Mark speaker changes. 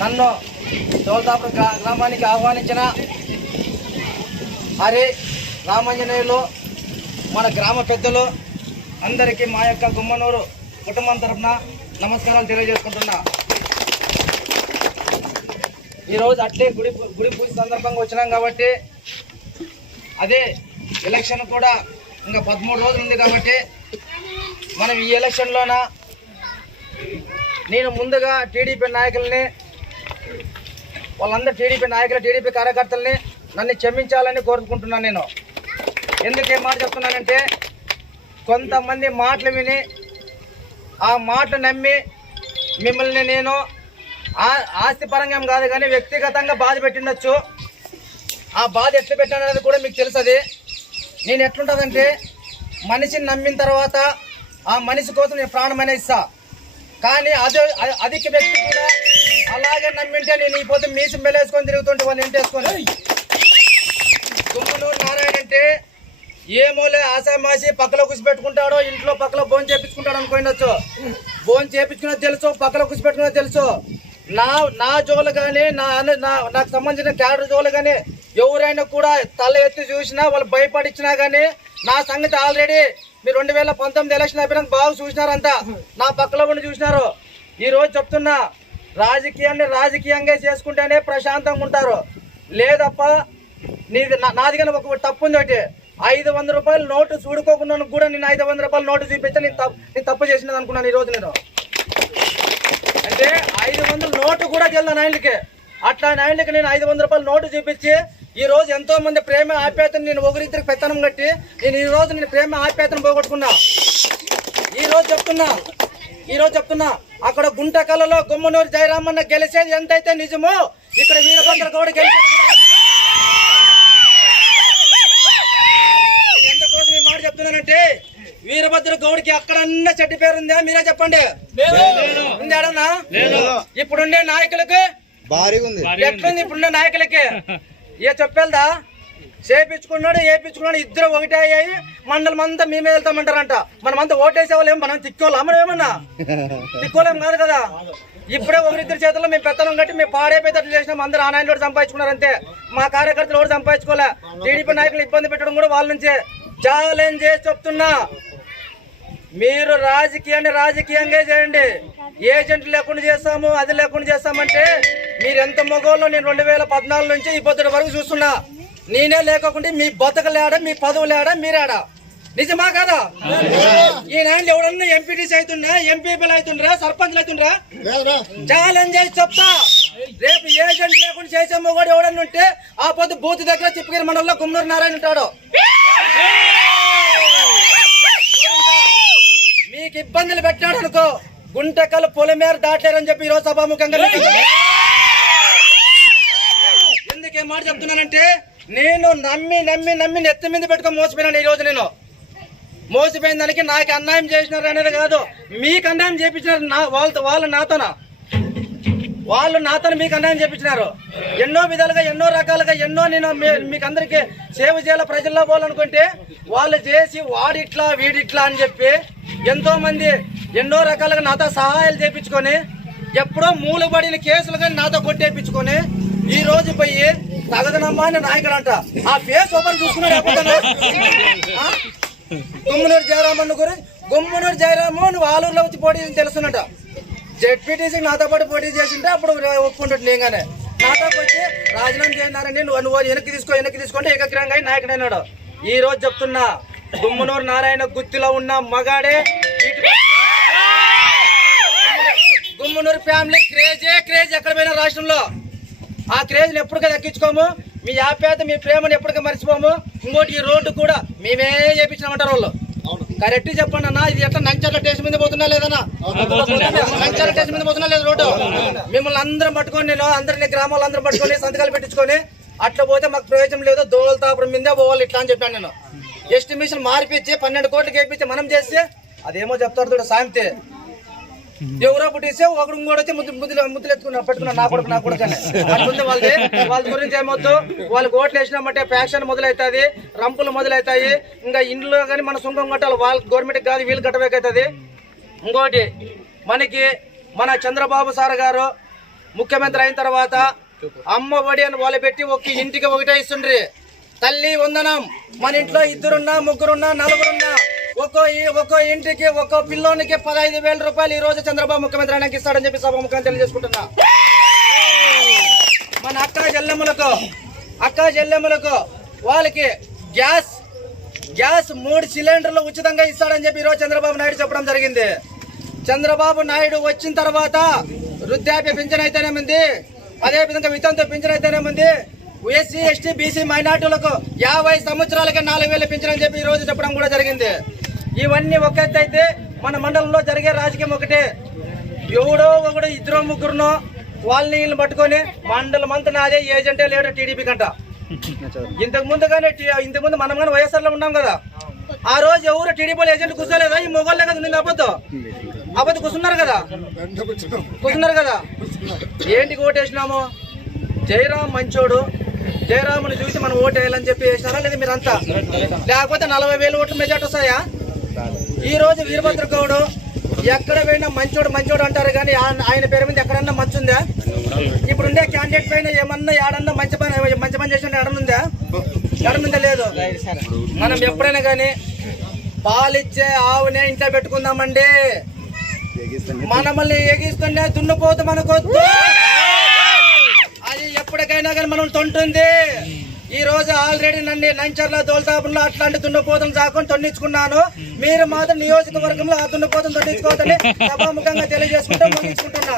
Speaker 1: నన్ను దోల్తాపురం గ్రా గ్రామానికి ఆహ్వానించిన హరి రామాంజనేయులు మన గ్రామ పెద్దలు అందరికీ మా యొక్క గుమ్మనూరు కుటుంబం తరఫున నమస్కారాలు తెలియజేసుకుంటున్నా. ఈరోజు అట్లే గుడి గుడి పూజ సందర్భంగా వచ్చినాం కాబట్టి అదే ఎలక్షన్ కూడా ఇంకా పదమూడు రోజులు ఉంది కాబట్టి మనం ఈ ఎలక్షన్లోన నేను ముందుగా టీడీపీ నాయకుల్ని వాళ్ళందరూ టీడీపీ నాయకులు టీడీపీ కార్యకర్తల్ని నన్ను క్షమించాలని కోరుకుంటున్నాను నేను. ఎందుకు ఏ మాట చెప్తున్నానంటే కొంతమంది మాటలు విని ఆ మాట నమ్మి మిమ్మల్ని నేను ఆ- కాదు కానీ వ్యక్తిగతంగా బాధ పెట్టిండొచ్చు. ఆ బాధ ఎట్లా పెట్టాను అనేది కూడా మీకు తెలుసది. నేను ఎట్లుంటుందంటే మనిషిని నమ్మిన తర్వాత ఆ మనిషి కోసం నేను ప్రాణం అనేస్తా. కానీ అదే అధిక వ్యక్తి కూడా అలాగే నమ్మింటే నేను ఈ పోతే మీసి మెలేసుకొని తిరుగుతుంటే వాళ్ళు ఎంటేసుకొని దుమ్మనూరు నారాయణ అంటే ఏమోలే ఆశామాసి పక్కలో కుసి పెట్టుకుంటాడో ఇంట్లో పక్కలో భోజనం చేపించుకుంటాడు అనుకోండొచ్చు. భోజనం చేపించుకున్నది తెలుసు పక్కలో కుసి పెట్టుకున్నది తెలుసు. నా నా జోలు కానీ నా నాకు సంబంధించిన క్యాడర్ జోలు కానీ ఎవరైనా కూడా తల ఎత్తి చూసినా వాళ్ళు భయపడిచ్చినా కానీ నా సంగతి ఆల్రెడీ మీరు రెండు వేల పంతొమ్మిది ఎలక్షన్ అయిపోయినాక బాగా చూసినారంతా. నా పక్కలో ఉండి చూసినారు. ఈరోజు చెప్తున్నా రాజకీయాన్ని రాజకీయంగా చేసుకుంటేనే ప్రశాంతంగా ఉంటారు. లేదప్ప నీది నా- నాది కానీ ఒక తప్పు ఉంది ఒకటి. ఐదు వంద రూపాయలు నోటు చూడుకోకుండా కూడా నేను ఐదు వంద రూపాయలు నోటు చూపించి నేను తప్పు నేను తప్పు చేసినది అనుకున్నాను ఈ రోజు నేను. అంటే ఐదు వందల నోటు కూడా చెల్లా నాయనకి అట్లా నాయనకి నేను ఐదు వందల రూపాయలు నోటు చూపించి ఈ రోజు ఎంతో మంది ప్రేమ ఆప్యాయతను నేను ఒకరిద్దరికి పెత్తనం కట్టి నేను ఈ రోజు నేను ప్రేమ ఆప్యాయతను పోగొట్టుకున్నా. ఈ రోజు చెప్తున్నా ఈ రోజు చెప్తున్నా అక్కడ గుంటకలలో గుమ్మనూరు జయరామన్న గెలిచేది ఎంతైతే నిజమో ఇక్కడ వీరభద్ర గౌడ గెలిచేది కూడా నేను ఎంత కోసం ఈ మాట చెప్తున్నానంటే వీరభద్ర గౌడికి అక్కడన్నా చెడ్డ పేరు ఉందా? మీరే చెప్పండి. ఉంది ఏడన్నా? ఇప్పుడుండే నాయకులకు?
Speaker 2: భారీగా ఉంది.
Speaker 1: ఎట్లుంది ఇప్పుడుండే నాయకులకి? ఏ చెప్పేదా చేపించుకున్నాడు ఏపించుకున్నాడు ఇద్దరు ఒకటే అయ్యాయి. మండలం అంతా మేమే వెళ్తామంటారంట. మనమంతా ఓటేసే వాళ్ళు మనం తిక్కోలేం మనం ఏమన్నా? తిక్కోలేం కాదు కదా? ఇప్పుడే ఒకరిద్దరి చేతుల్లో మేము పెత్తనం కట్టి మేము పాడైపోయేటట్లు చేసినాం. అందరూ ఆ నాయన సంపాదించుకున్నారు అంతే. మా కార్యకర్తలు ఎవరు సంపాదించుకోలే. టీడీపీ నాయకులు ఇబ్బంది పెట్టడం కూడా వాళ్ళ నుంచే. ఛాలెంజ్ చేసి చెప్తున్నా. మీరు రాజకీయాన్ని రాజకీయంగా చేయండి. ఏజెంట్ లేకుండా చేస్తాము అది లేకుండా చేస్తామంటే మీరు ఎంత మొగోళ్ళు నేను రెండు వేల పద్నాలుగు నుంచి ఈ పొద్దుటి వరకు చూస్తున్నా. నేనే లేకుండా మీ బతకలేడా మీ పదవులేడా మీరేడా? నిజమా కదా? ఈ నాయనలు ఎవడన్నా ఎంపీటీసీ అవుతుండ్రా ఎంపీపీలు అవుతుండ్రా సర్పంచ్లు అవుతుండ్రా? ఛాలెంజ్ చేసి చెప్తా. రేపు ఏజెంట్ లేకుండా చేసే మొగోడు ఎవడన్నా ఉంటే ఆ పొద్దు బూత్ దగ్గర చిప్పగిరి మండలంలో కుమ్మూరు నారాయణ ఉంటాడు. మీకు ఇబ్బందులు పెట్టాడు అనుకో గుంటకలు పొలమేర దాటారని చెప్పి ఈరోజు సభాముఖంగా మాట చెప్తున్నానంటే నేను నమ్మి నమ్మి నమ్మి నెత్తి మీద పెట్టుకొని మోసపోయినాను ఈరోజు నేను. మోసపోయిన దానికి నాకు అన్యాయం చేసినారు అనేది కాదు. మీకు అన్యాయం చేపించినారు నా వాళ్ళతో వాళ్ళు నాతోన. వాళ్ళు నాతో మీకు అన్యాయం చేపించినారు. ఎన్నో విధాలుగా ఎన్నో రకాలుగా ఎన్నో నేను మీ- మీకు అందరికీ సేవ చేయాల ప్రజల్లో పోవాలనుకుంటే వాళ్ళు చేసి వాడిట్లా వీడిట్లా అని చెప్పి ఎంతో మంది ఎన్నో రకాలుగా నాతో సహాయాలు చేపించుకొని ఎప్పుడో మూలబడిన కేసులు కానీ నాతో కొట్టేపించుకొని ఈ రోజు పోయి తగదనమ్మా అని నాయకుడు అంట ఆ ఫేస్ ఒకరు చూసుకున్నాడు ఎప్పుడన్నా? ఆ? గుమ్మనూరు జయరామన్ గురి గుమ్మనూరు జయరాము నువ్వు ఆలూరులో వచ్చి పోటీ చేసి తెలుసున్నట జెడ్పీటీసీ నాతో పాటు పోటీ చేసింటే అప్పుడు ఒప్పుకుంటాడు నేగానే. నాతో వచ్చి రాజీనామా చేయండి నువ్వు నువ్వు వెనక్కి తీసుకో వెనక్కి తీసుకుంటే ఏకగ్రంగా నాయకుడు అన్నాడు ఈ రోజు చెప్తున్నా గుమ్మనూరు నారాయణ గుత్తిలో ఉన్న మగాడే గుమ్మనూరు ఫ్యామిలీ క్రేజే క్రేజ్ ఎక్కడ పోయినా రాష్ట్రంలో. ఆ క్రేజ్ని ఎప్పటికీ దక్కించుకోము మీ ఆప్యాయత మీ ప్రేమను ఎప్పటికీ మర్చిపోము? ఇంకోటి ఈ రోడ్డు కూడా మేమే చేపించినామంటారు వాళ్ళు. కరెక్ట్ చెప్పండి అన్న ఇది ఎట్లా నంచర్ల టేస్ట్ మీద పోతున్నా లేదన్నా? నంచర్ల టేస్ట్ మీద పోతున్నా లేదు రోడ్డు. మిమ్మల్ని అందరం పట్టుకొని నేను అందరిని గ్రామాలు అందరం పట్టుకొని సంతకాలు పెట్టించుకొని అట్లా పోతే మాకు ప్రయోజనం లేదు. దోవలతాపురం మీదే పోవాలి ఇట్లా అని చెప్పాను నేను. ఎస్టిమేషన్ మార్పిచ్చి పన్నెండు కోట్లకి వేయించి మనం చేస్తే అదేమో చెప్తారు చూడు సాయంతే ఎవరో పుట్టిస్తే ఒకడు ఇంకోటి వచ్చి ముద్దు ముద్దులు ముద్దులు ఎత్తుకున్నా పెట్టుకున్నా నా కొడుకు నా కొడుకు అని. అట్లుంది వాళ్ళది. వాళ్ళ గురించి ఏమొద్దు. వాళ్ళకి ఓట్లు వేసినామంటే ఫ్యాక్షన్ మొదలవుతుంది రంపులు మొదలవుతాయి ఇంకా ఇంట్లో కానీ మన సొంతం కట్టాలి వాళ్ళ గవర్నమెంట్ కాదు వీళ్ళు కట్టబేకవుతుంది ఇంకోటి మనకి మన చంద్రబాబు సార్ గారు ముఖ్యమంత్రి అయిన తర్వాత అమ్మ ఒడి అని వాళ్ళు పెట్టి ఒక ఇంటికి ఒకటే ఇస్తుండ్రి. తల్లి వందనం. మన ఇంట్లో ఇద్దరున్నా ముగ్గురున్నా నలుగురున్నా ఒక్కో ఈ- ఒక్కో ఇంటికి ఒక్కో పిల్లోనికి పదహైదు వేల రూపాయలు ఈ రోజు చంద్రబాబు ముఖ్యమంత్రి ఆయనకి ఇస్తాడని చెప్పి సభ ముఖ్యమంత్రి తెలియజేసుకుంటున్నా. మన అక్క చెల్లెమ్మలకు అక్క చెల్లెమ్మలకు వాళ్ళకి గ్యాస్ గ్యాస్ మూడు సిలిండర్లు ఉచితంగా ఇస్తాడని చెప్పి ఈరోజు చంద్రబాబు నాయుడు చెప్పడం జరిగింది. చంద్రబాబు నాయుడు వచ్చిన తర్వాత వృద్ధాప్య పింఛన్ అయితేనేముంది అదే విధంగా వితంతు పింఛన్ అయితేనేముంది ఎస్సీ ఎస్టీ బీసీ మైనార్టీలకు యాభై సంవత్సరాలకి నాలుగు వేలు పింఛన్ అని చెప్పి ఈరోజు చెప్పడం కూడా జరిగింది. ఇవన్నీ ఒకటైతే మన మండలంలో జరిగే రాజకీయం ఒకటే. ఎవడో ఒకడు ఇద్దరు ముగ్గురునో వాళ్ళని వీళ్ళని పట్టుకొని మండలం అంతా నాదే ఏజెంటే లేడు టీడీపీ కంట. ఇంతకు ముందు కానీ ఇంతకు ముందు మనం కానీ వైఎస్ఆర్లో ఉన్నాం కదా. ఆ రోజు ఎవరు టీడీపీ ఏజెంట్ కూర్చోలేదా? ఈ మొగోళ్ళే కదా నిన్న అబద్ధం. అబద్ధం కూర్చున్నారు కదా. కూర్చున్నారు కదా. ఏంటి ఓటేసినాము? జయరాం మంచోడు. జయరాముని చూసి మనం ఓటు వేయాలని చెప్పి వేసినారా? లేదా మీరంతా? లేకపోతే నలభై వేలు ఓట్లు మెజార్టీ వస్తాయా? ఈ రోజు వీరభద్ర గౌడు ఎక్కడ పోయినా మంచోడు మంచోడు అంటారు కానీ ఆయన ఆయన పేరు మీద ఎక్కడన్నా మంచి ఉందా? ఇప్పుడు ఉండే క్యాండిడేట్ పైన ఏమన్నా ఏడన్నా మంచి పని మంచి పని చేసిన ఎడనుందా ఎడనుందా లేదు. మనం ఎప్పుడైనా కానీ పాలిచ్చే ఆవునే ఇంట్లో పెట్టుకుందామండి. మనమల్ని ఎగిస్తుండే దున్నుపోతు మనకొద్దు. అది ఎప్పటికైనా కానీ మనం తొంటుంది. ఈ రోజు ఆల్రెడీ నన్ను నంచర్ల దోల్తాపుల్లో అట్లాంటి దున్నపోతలు దాకొని తొండించుకున్నాను. మీరు మాత్రం నియోజకవర్గంలో ఆ దున్నపోతలు తొండించుకోవద్దని సభాముఖంగా తెలియజేసుకుంటూ ముగించుకుంటున్నా